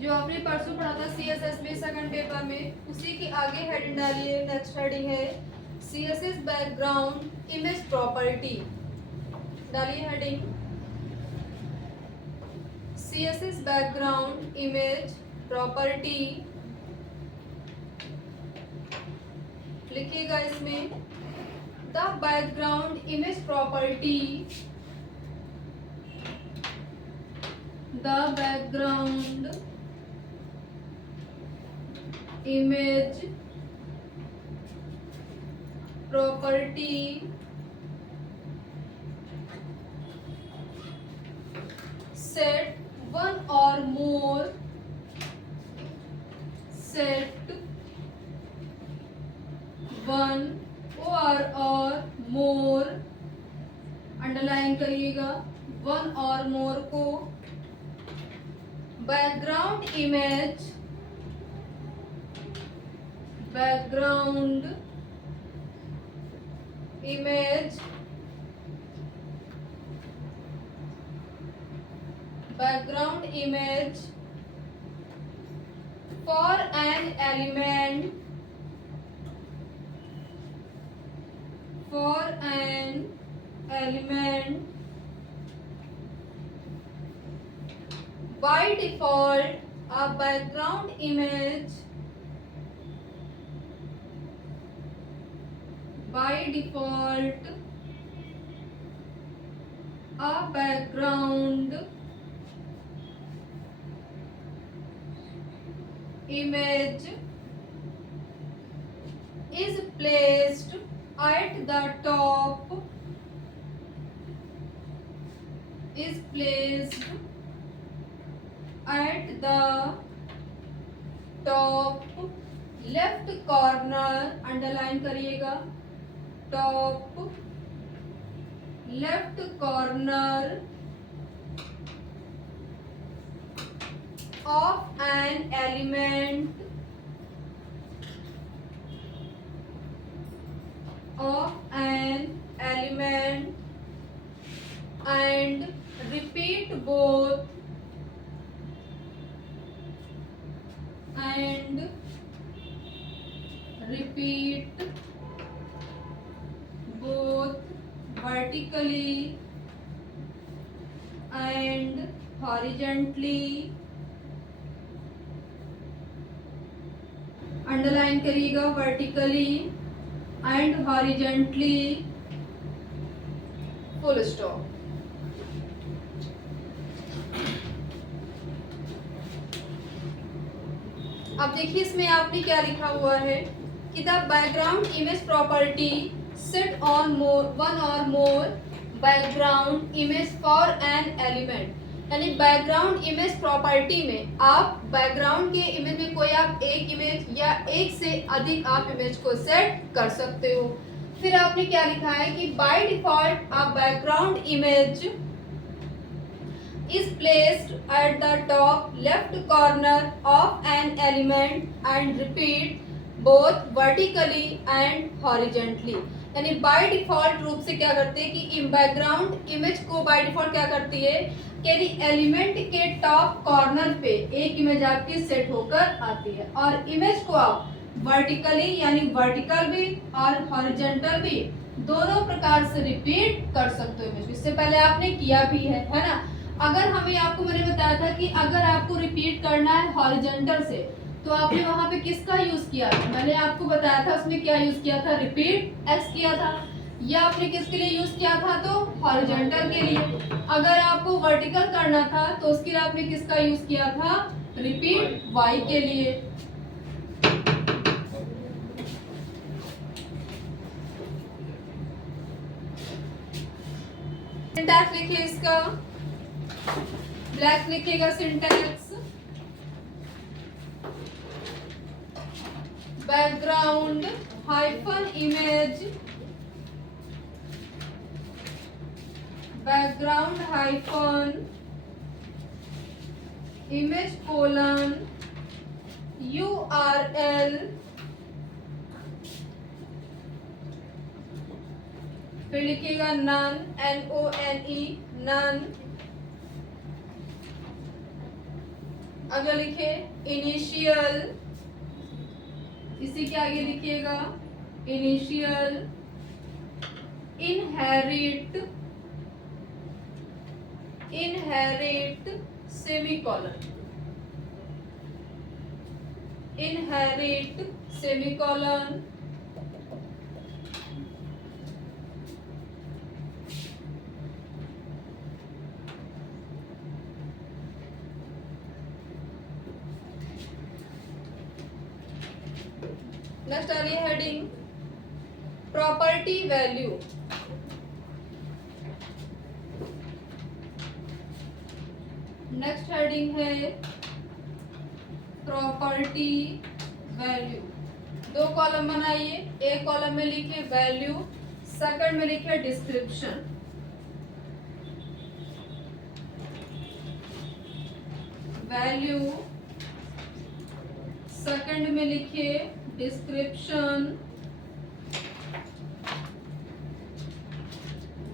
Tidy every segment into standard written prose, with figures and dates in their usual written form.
जो आपने परसों पढ़ा था CSS में सेकंड पेपर में, उसी की आगे हेडिंग डालिए। नेक्स्ट हेडिंग है CSS बैकग्राउंड इमेज प्रॉपर्टी। डालिए heading CSS background image property. लिखिएगा इसमें the background image property, the background image property set one or more set one or more, underline करिएगा वन और मोर को, background image, background image, background image for an element, for an element by default a background image, by default a background image is placed at the top, is placed at the top left corner, underline करिएगा top left corner of an element, of an element and repeat both, and repeat both vertically and horizontally, underline करिएगा vertically and horizontally, full stop. अब देखिए इसमें आपने क्या लिखा हुआ है कि the background image property set on more one or more background image for an element, यानी बैकग्राउंड इमेज प्रॉपर्टी में आप बैकग्राउंड के इमेज में कोई आप एक इमेज या एक से अधिक आप इमेज को सेट कर सकते हो। फिर आपने क्या लिखा है कि बाय डिफॉल्ट आप background image is placed at the top left corner of an element and repeat both vertically and horizontally, यानी बाय डिफॉल्ट रूप से क्या करते हैं कि बैकग्राउंड इमेज को बाय डिफॉल्ट क्या करती है कि एलिमेंट के टॉप कॉर्नर पे एक इमेज आपकी सेट होकर आती है और इमेज को आप वर्टिकली यानी वर्टिकल भी और हॉरिजॉन्टल भी दोनों प्रकार से रिपीट कर सकते हो इमेज। इससे पहले आपने किया भी है ना। अगर हमें आपको मैंने बताया था कि अगर आपको रिपीट करना है हॉरिजॉन्टल से तो आपने वहां पे किसका यूज किया था, मैंने आपको बताया था उसमें क्या यूज किया था, रिपीट एक्स किया था। या आपने किसके लिए यूज किया था, तो हॉरिजॉन्टल के लिए। अगर आपको वर्टिकल करना था तो उसके लिए आपने किसका यूज किया था, रिपीट वाई के लिए। सिंटैक्स लिखिए इसका, ब्लैक लिखिएगा syntax, background hyphen image, background hyphen image colon URL, फिर लिखिएगा नन NONE नन, अगला लिखे इनिशियल, इसी के आगे लिखिएगा initial, inherit, inherit semicolon, inherit semicolon, next आ रही है heading property value. Next heading है प्रॉपर्टी वैल्यू। दो कॉलम बनाइए, एक कॉलम में लिखिए वैल्यू, सेकंड में लिखिए डिस्क्रिप्शन। वैल्यू, सेकंड में लिखिए डिस्क्रिप्शन।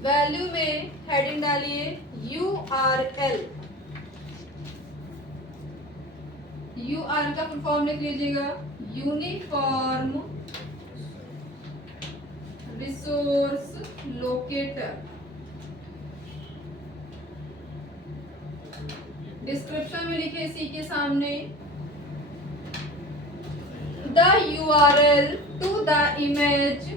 वैल्यू में हेडिंग डालिए URL, URL का फुल फॉर्म लिख लीजिएगा यूनिफॉर्म रिसोर्स लोकेटर। डिस्क्रिप्शन में लिखे इसी के सामने the URL to the image,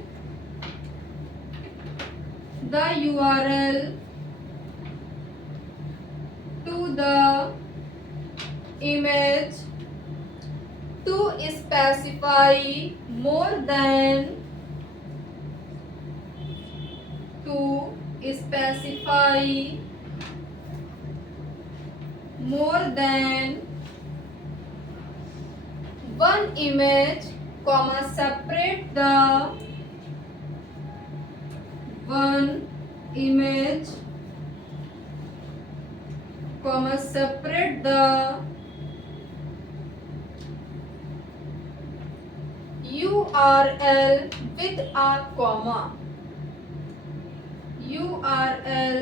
the URL to the image to specify more than, to specify more than one image, comma separate the one image, comma separate the URL with a comma, URL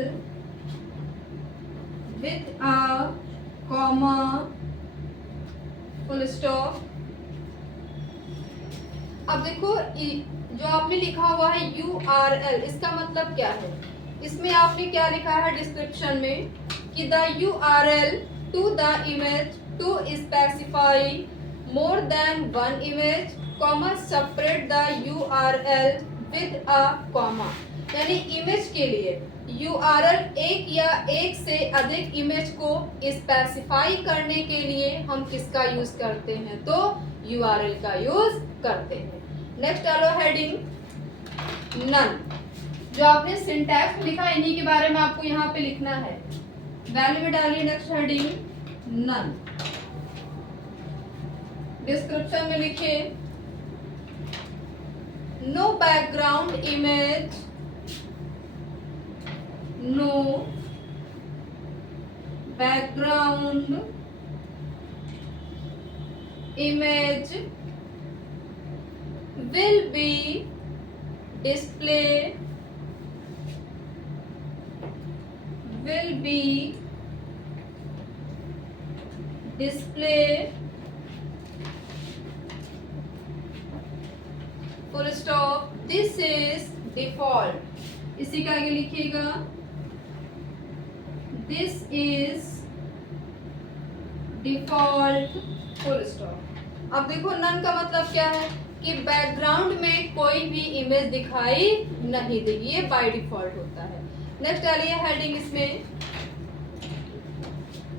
with a comma, full stop. अब देखो जो आपने लिखा हुआ है URL, इसका मतलब क्या है? इसमें आपने क्या लिखा है डिस्क्रिप्शन में कि the URL to the image to specify more than one image, comma separate the URL with a comma. यानी इमेज के लिए URL एक या एक से अधिक इमेज को स्पेसिफाई करने के लिए हम किसका यूज करते हैं? तो URL का यूज करते हैं। नेक्स्ट डालो हेडिंग नन। जो आपने सिंटैक्स में लिखा इन्हीं के बारे में आपको यहाँ पे लिखना है। वैल्यू में डालिए नेक्स्ट हेडिंग नन। डिस्क्रिप्शन में लिखिए no background image, no background image will be displayed, will be displayed full stop, this is default। इसी के आगे लिखिएगा this is default full stop. अब देखो नन का मतलब क्या है कि बैकग्राउंड में कोई भी इमेज दिखाई नहीं देगी, ये बाय डिफॉल्ट होता है। नेक्स्ट डालिए हेडिंग इसमें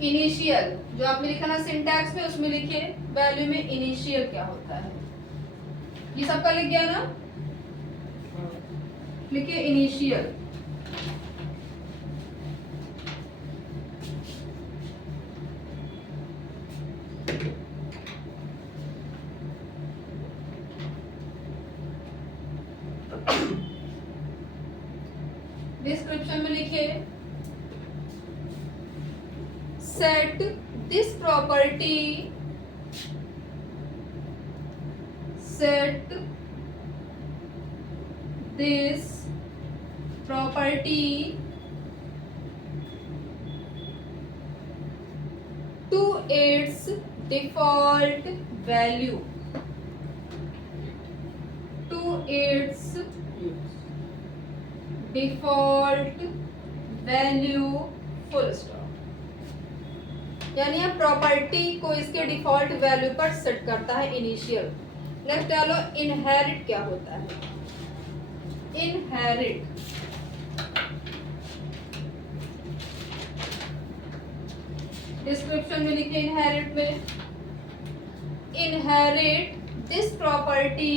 इनिशियल। जो आपने लिखा ना सिंटैक्स में, उसमें लिखिए वैल्यू में इनिशियल क्या होता है। ये सबका लिख गया ना? लिखिए इनिशियल। डिस्क्रिप्शन में लिखिए set this property, set this property to its default value, to its default value, full stop। यानी अब प्रॉपर्टी को इसके डिफॉल्ट वैल्यू पर सेट करता है इनिशियल। नेक्स्ट डालो इनहेरिट क्या होता है। इनहेरिट डिस्क्रिप्शन में लिखे इनहेरिट में, inherit this property,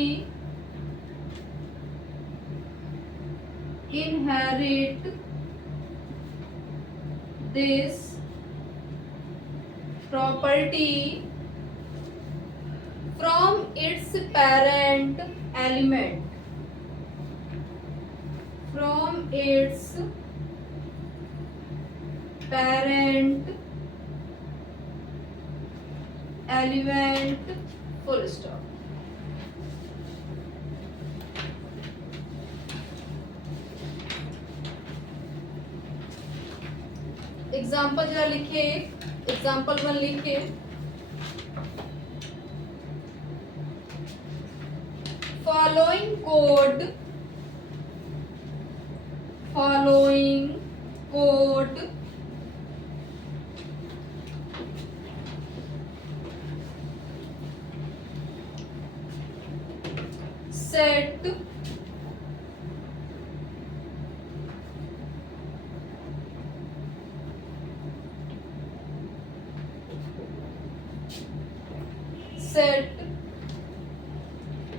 inherit this property from its parent element, from its parent element, full stop। Example जरा लिखिए, एग्जाम्पल 1 लिखिए। Following code, following code set set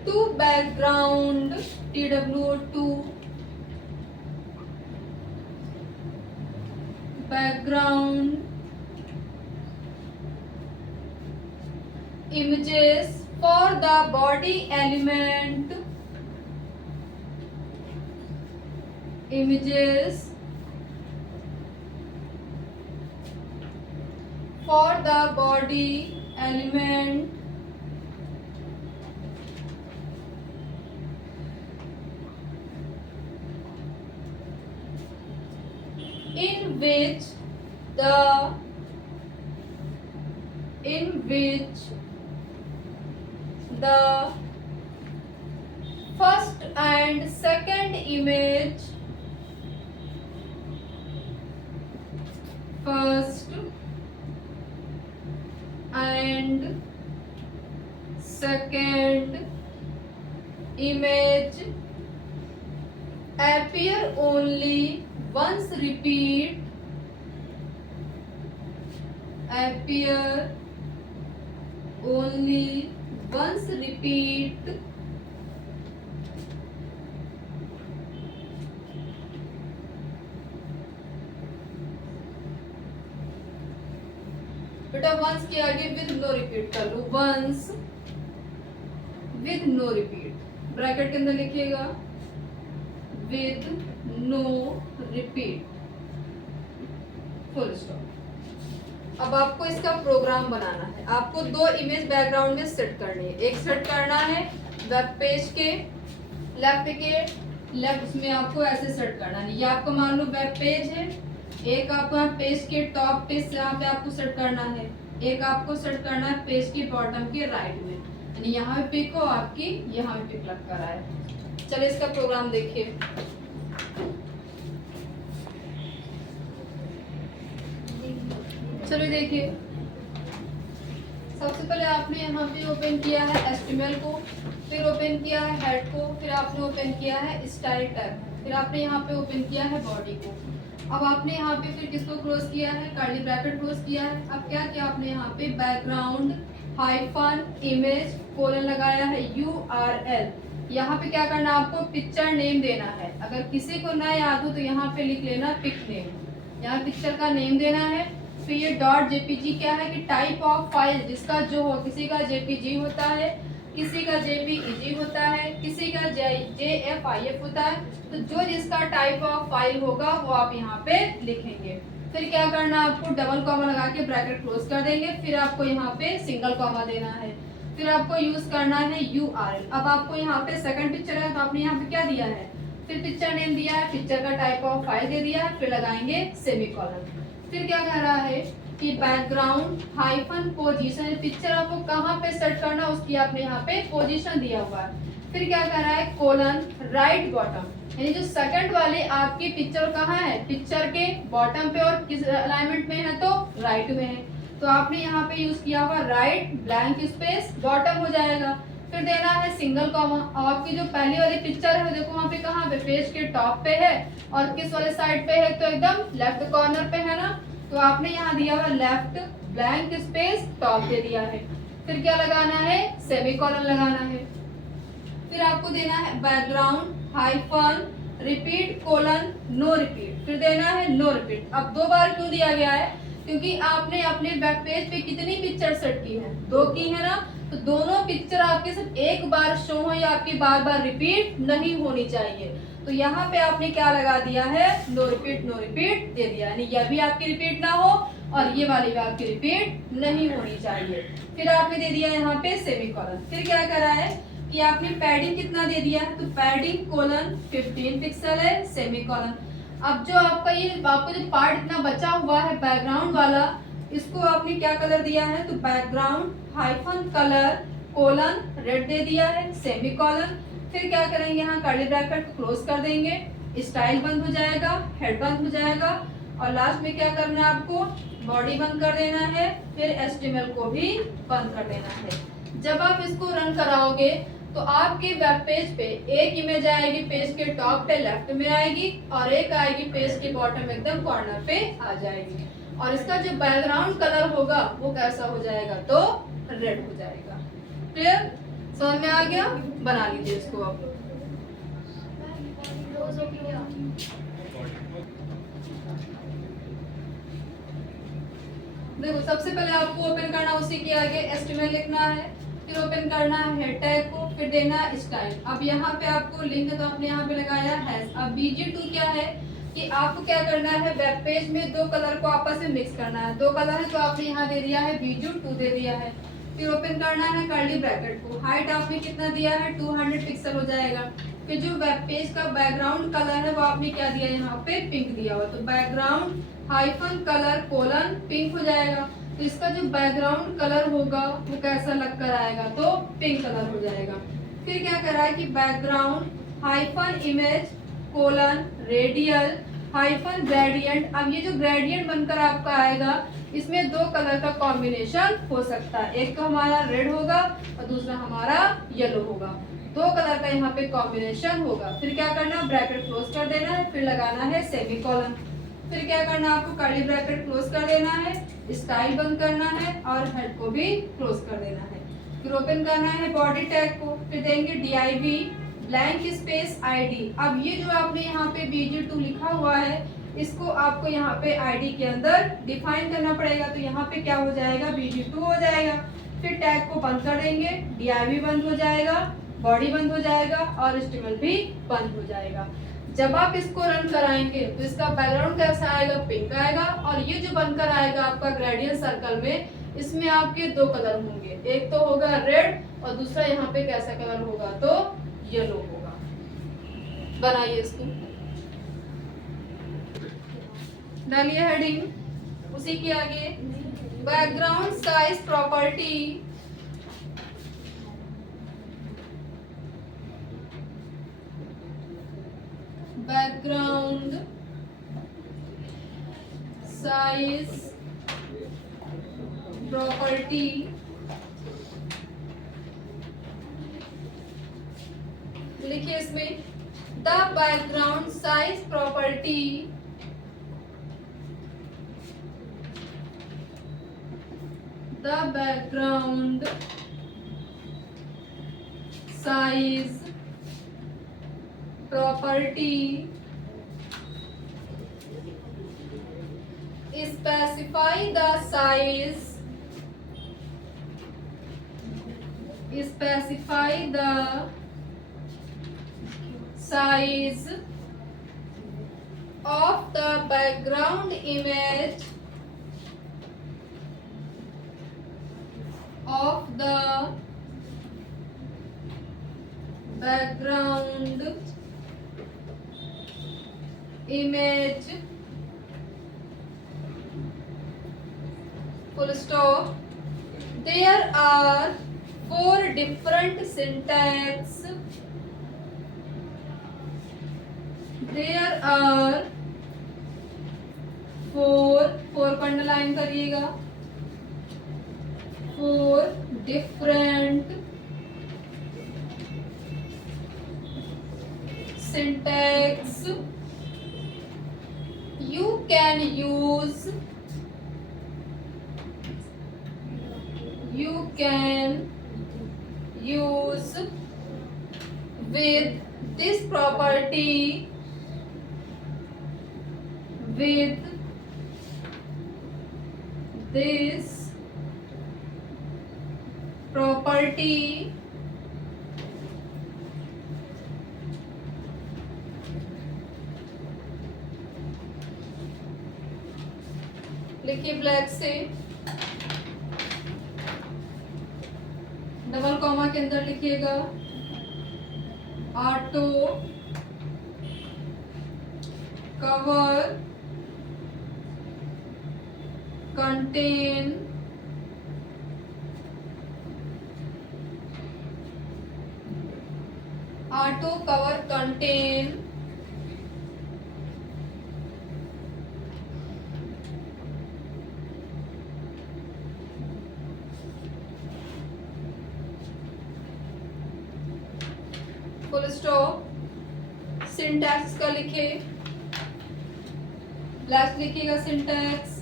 to background TWO2 background images for the body element, images for the body element in which the first and second image, first and second image appear only once, repeat, appear only once, repeat, बेटा once के आगे with no repeat कर लो, once with no repeat, bracket के अंदर लिखिएगा with no repeat, full stop. अब आपको इसका प्रोग्राम बनाना है। आपको 2 इमेज बैकग्राउंड में सेट करनी है। एक सेट करना है वेब पेज के लेफ्ट उसमें आपको ऐसे सेट करना है। ये आपको मान लो वेब पेज है, एक आपको पेज के टॉप पे यहाँ पे आपको सेट करना है, एक आपको सेट करना है पेज के बॉटम के राइट में, यानी यहाँ पे पिक हो आपकी, यहाँ पे पिक लग कर आए। चलिए इसका प्रोग्राम देखिए। चलिए देखिए, सबसे पहले आपने यहाँ पे ओपन किया है HTML को, फिर ओपन किया है हेड को, फिर आपने ओपन किया है स्टाइल टैब, फिर आपने यहाँ पे ओपन किया है बॉडी को। अब आपने यहाँ पे फिर किसको क्लोज किया है, कर्ली ब्रैकेट क्लोज किया है। अब क्या किया आपने यहाँ पे बैकग्राउंड हाइफन इमेज कोलन लगाया है URL। यहाँ पे क्या करना है, आपको पिक्चर नेम देना है। अगर किसी को ना याद हो तो यहाँ पे लिख लेना पिक नेम, यहाँ पिक्चर का नेम देना है। फिर ये .jpg क्या है कि टाइप ऑफ फाइल जिसका जो हो, किसी का JPG होता है, किसी का JPEG होता है, किसी का JFIF होता है। तो जो जिसका टाइप ऑफ फाइल होगा वो आप यहाँ पे लिखेंगे। फिर क्या करना, आपको डबल कॉमा लगा के ब्रैकेट क्लोज कर देंगे। फिर आपको यहाँ पे सिंगल कॉमा देना है। फिर आपको यूज करना है URL। अब आपको यहाँ पे सेकंड पिक्चर है तो आपने यहाँ पे क्या दिया है, फिर पिक्चर नेम दिया है, पिक्चर का टाइप ऑफ फाइल दे दिया है, फिर लगाएंगे सेमीकोलन। फिर क्या कह रहा है, कि बैकग्राउंड हाइफन पोजीशन, पिक्चर आपको कहाँ पे सेट करना उसकी आपने यहाँ पे पोजीशन दिया हुआ है। फिर क्या कर रहा है, कोलन राइट बॉटम, यानी जो सेकंड वाले आपकी पिक्चर कहाँ है, पिक्चर के बॉटम पे और किस अलाइनमेंट में है, तो राइट में है। तो आपने यहाँ पे यूज किया हुआ राइट ब्लैंक स्पेस बॉटम हो जाएगा। फिर देना है सिंगल कॉमा। आपकी जो पहली वाली पिक्चर है देखो वहाँ पे कहाँ पे, पेज के टॉप पे है और किस वाले साइड पे है, तो एकदम लेफ्ट कॉर्नर पे है ना, तो आपने यहाँ दिया हुआ लेफ्ट ब्लैंक स्पेस टॉप दे दिया है। फिर क्या लगाना है, सेमीकोलन लगाना है। फिर आपको देना है background hyphen repeat colon no repeat, फिर देना है नो रिपीट। अब 2 बार क्यों दिया गया है, क्योंकि आपने अपने वेब पेज पे कितनी पिक्चर सेट की है, 2 की है ना, तो दोनों पिक्चर आपके सिर्फ एक बार शो हो या आपकी बार बार रिपीट नहीं होनी चाहिए। तो यहाँ पे आपने क्या लगा दिया है, नो रिपीट दे दिया, यानी यह भी आपकी रिपीट ना हो और ये वाली भी आपकी रिपीट नहीं होनी चाहिए। फिर आपने दे दिया यहाँ पे सेमीकोलन। फिर क्या करा है कि आपने पैडिंग कितना दे दिया है, तो पैडिंग कोलन 15 पिक्सल है, सेमीकोलन। अब जो आपका ये आपको जो पार्ट इतना बचा हुआ है बैकग्राउंड वाला, इसको आपने क्या कलर दिया है, तो background hyphen colour colon red दे दिया है, सेमीकोलन। फिर क्या करेंगे, यहाँ कर्ली ब्रैकेट को क्लोज कर देंगे, स्टाइल बंद हो जाएगा, हेड बंद हो जाएगा और लास्ट में क्या करना है, आपको बॉडी बंद कर देना है, फिर HTML को भी बंद कर देना है। जब आप इसको रन कराओगे तो आपके वेब पेज पे एक इमेज आएगी, पेज के टॉप पे लेफ्ट में आएगी और एक आएगी पेज के बॉटम एकदम कॉर्नर पे आ जाएगी। और इसका जो बैकग्राउंड कलर होगा वो कैसा हो जाएगा, तो रेड हो जाएगा। क्लियर, समझ में आ गया, बना लीजिए इसको आप। देखो सबसे पहले आपको ओपन करना, उसी के आगे HTML लिखना है, फिर ओपन करना है हेड टैग को, फिर देना है स्टाइल। अब यहाँ पे आपको लिंक तो आपने यहाँ पे लगाया है। अब BG2 क्या है कि आपको क्या करना है, वेब पेज में 2 कलर को आपस में मिक्स करना है। 2 कलर है तो आपने यहाँ दे दिया है BG2 दे दिया है। फिर ओपन करना है कर्ली ब्रैकेट को, हाइट आपने कितना दिया है, 200 पिक्सल हो जाएगा। फिर जो वेब पेज का बैकग्राउंड कलर है वो आपने क्या दिया, यहाँ पे पिंक दिया हुआ, तो background hyphen colour colon pink हो जाएगा। तो इसका जो बैकग्राउंड कलर होगा वो कैसा लग कर आएगा, तो पिंक कलर हो जाएगा। फिर क्या करा है कि background hyphen image colon radial hyphen gradient. अब ये जो ग्रेडियंट बनकर आपका आएगा इसमें 2 कलर का कॉम्बिनेशन हो सकता है, एक तो हमारा रेड होगा और दूसरा हमारा येलो होगा। 2 कलर का यहाँ पे कॉम्बिनेशन होगा। फिर क्या करना, ब्रैकेट क्लोज कर देना है, फिर लगाना है सेमीकोलन। फिर क्या करना, आपको कर्ली ब्रैकेट क्लोज कर देना है, स्टाइल बंद करना है और हेड को भी क्लोज कर देना है। फिर ओपन करना है बॉडी टैग को, फिर देंगे div ब्लैंक स्पेस ID। अब ये जो आपने यहाँ पे BG2 लिखा हुआ है इसको आपको यहाँ पे ID के अंदर डिफाइन करना पड़ेगा। तो यहाँ पे क्या हो जाएगा, BG2 हो जाएगा। फिर टैग को बंद कर देंगे, div बंद हो जाएगा, बॉडी बंद हो जाएगा और HTML भी बंद हो जाएगा। जब आप इसको रन कराएंगे तो इसका बैकग्राउंड कैसा आएगा, पिंक आएगा। और ये जो बनकर आएगा आपका ग्रेडियंट सर्कल में, इसमें आपके 2 कलर होंगे, एक तो होगा रेड और दूसरा यहाँ पे कैसा कलर होगा, तो येलो होगा। बनाइए इसको, डालिए हेडिंग, उसी के आगे background size property, background size property लिखिए इसमें, the background size property the background size property specify the size of the background image full stop. There are 4 different syntax. There are 4 पर अंडरलाइन करिएगा, 4 different syntax you can use with this property, with this property लिखिए black से, double comma के अंदर लिखिएगा auto cover contain auto cover contain full stop. Syntax का लिखे, last लिखिएगा syntax,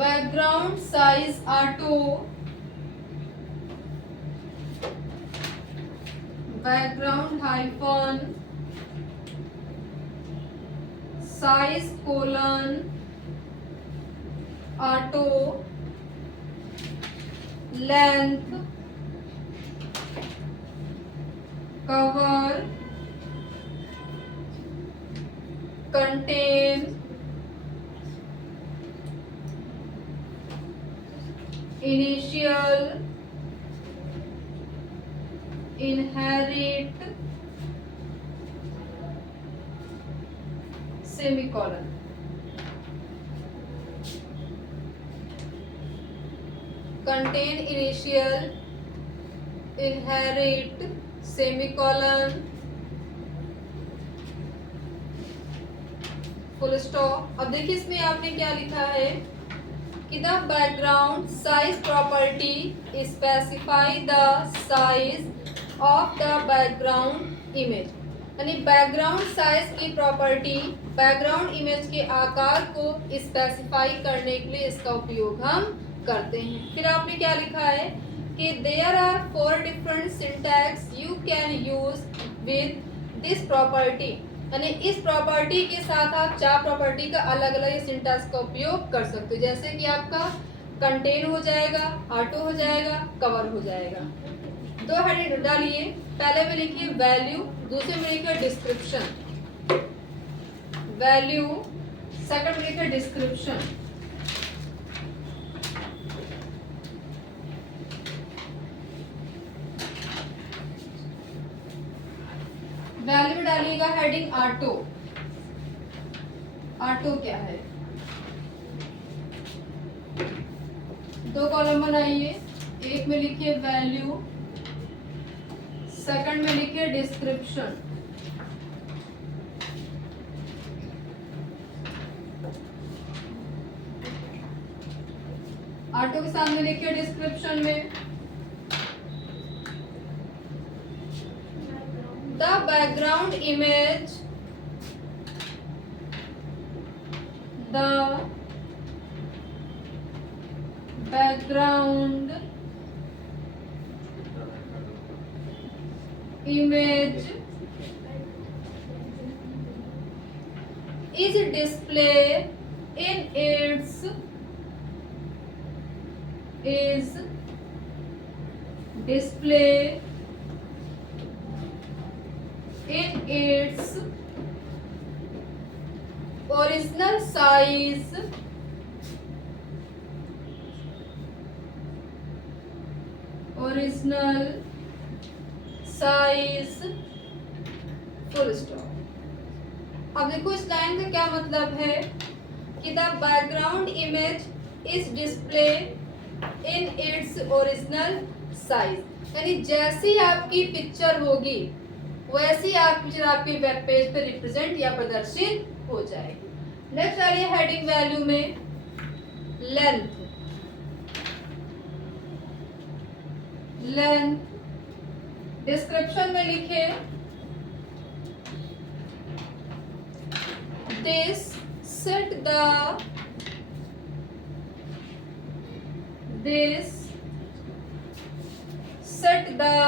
background size auto, background hyphen size colon auto length cover contain initial inherit semicolon। contain initial inherit semicolon full stop. अब देखिए इसमें आपने क्या लिखा है कि the background size property specify the size of the background image, यानी background size की प्रॉपर्टी बैकग्राउंड इमेज के आकार को स्पेसिफाई करने के लिए इसका उपयोग हम करते हैं। फिर आपने क्या लिखा है कि there are 4 different syntax you can use with this property, यानी इस प्रॉपर्टी के साथ आप 4 प्रॉपर्टी का अलग अलग सिंटैक्स का उपयोग कर सकते हो, जैसे कि आपका कंटेन हो जाएगा, ऑटो हो जाएगा, कवर हो जाएगा। 2 हेडिंग डालिए, पहले में लिखिए वैल्यू, दूसरे में लिखिए डिस्क्रिप्शन, वैल्यू, सेकंड में लिखिए डिस्क्रिप्शन। वैल्यू में डालिएगा हेडिंग ऑटो, ऑटो क्या है, 2 कॉलम बनाइए, एक में लिखिए वैल्यू, सेकंड में लिखिए डिस्क्रिप्शन। ऑटो के सामने लिखिए डिस्क्रिप्शन में the background image, the background image is display in its display in its original size, full stop. अब देखो इस लाइन का क्या मतलब है कि the background image is display in its original size, यानी जैसी आपकी पिक्चर होगी वैसी आप पिक्चर आपके वेब पेज पे रिप्रेजेंट या प्रदर्शित हो जाएगी। नेक्स्ट आ रही है हेडिंग वैल्यू में लेंथ। डिस्क्रिप्शन में लिखे this set the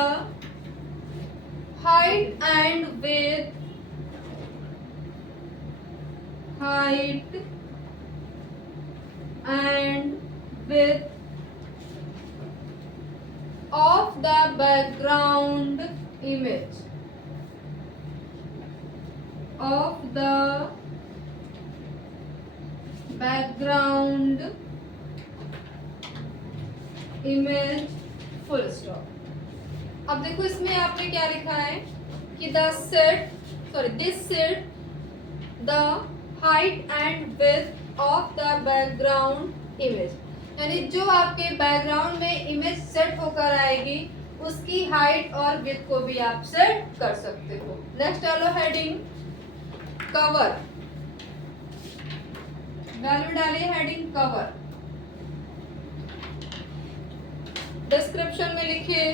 height and width of the background image full stop. अब देखो इसमें आपने क्या लिखा है कि this set the height and width of the background image, यानी जो आपके बैकग्राउंड में इमेज सेट होकर आएगी उसकी हाइट और विड्थ को भी आप सेट कर सकते हो। नेक्स्ट डालो हेडिंग कवर। वैल्यू डालिए हेडिंग कवर। डिस्क्रिप्शन में लिखिए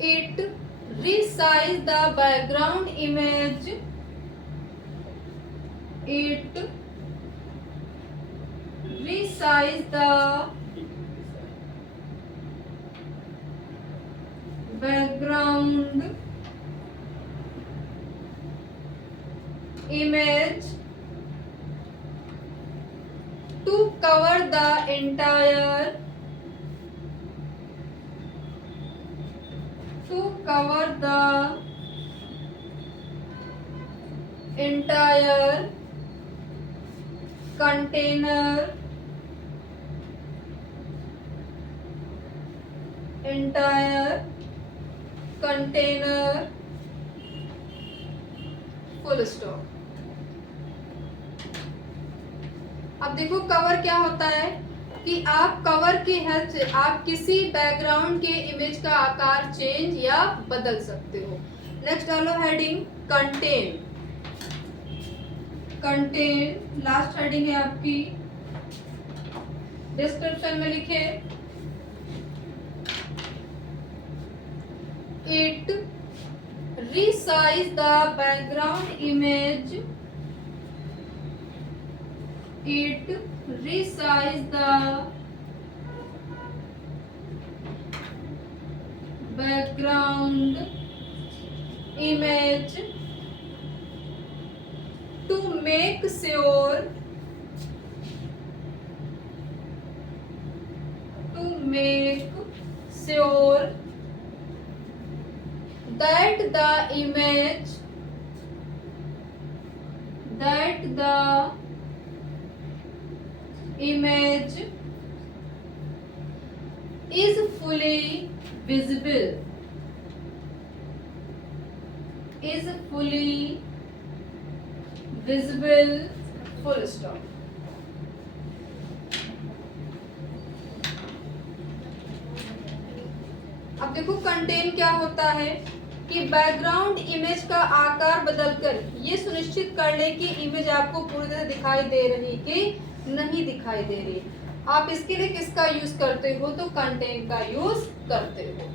it resize the background image, background image to cover the entire container full stop. अब देखो कवर क्या होता है कि आप कवर की हेल्प से आप किसी बैकग्राउंड के इमेज का आकार चेंज या बदल सकते हो। नेक्स्ट डालो हेडिंग कंटेन। लास्ट हेडिंग है आपकी। डिस्क्रिप्शन में लिखे it resize the background image, to make sure that the image is fully visible, full stop। अब देखो कंटेन क्या होता है कि बैकग्राउंड इमेज का आकार बदलकर ये सुनिश्चित कर ले कि इमेज आपको पूरी तरह दिखाई दे रही कि नहीं दिखाई दे रही। आप इसके लिए किसका यूज करते हो? तो कंटेन का यूज करते हो।